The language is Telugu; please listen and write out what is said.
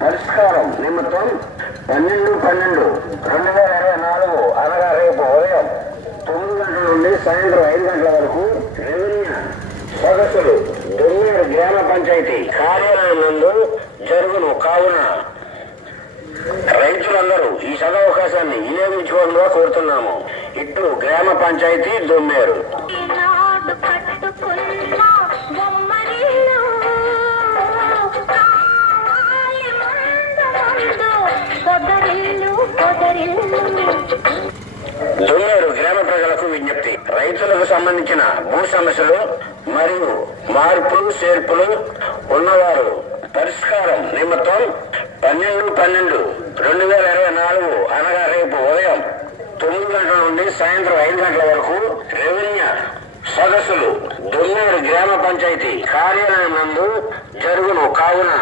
పరిష్కారం నిమిత్తం 12/12/2024 అనగా రేపు ఉదయం 9 గంటల నుండి సాయంత్రం 5 గంటల వరకు రెవెన్యూ సదస్సులు దొమ్మేరు గ్రామ పంచాయతీ కార్యాలయం నందు జరుగును. కావున రైతులందరూ ఈ సదవకాశాన్ని వినియోగించుకోవాలని కోరుతున్నాము. ఇటు గ్రామ పంచాయతీ దొమ్మేరు. దొమ్మేరు గ్రామ ప్రజలకు విజ్ఞప్తి. రైతులకు సంబంధించిన భూ సమస్యలు మరియు మార్పులు చేర్పులు ఉన్నవారు పరిష్కారం నిమిత్తం 12/12/2024 అనగా రేపు ఉదయం 9 గంటల నుండి సాయంత్రం 5 గంటల వరకు రెవెన్యూ సదస్సులు దొమ్మేరు గ్రామ పంచాయతీ కార్యాలయం నందు జరుగును. కావున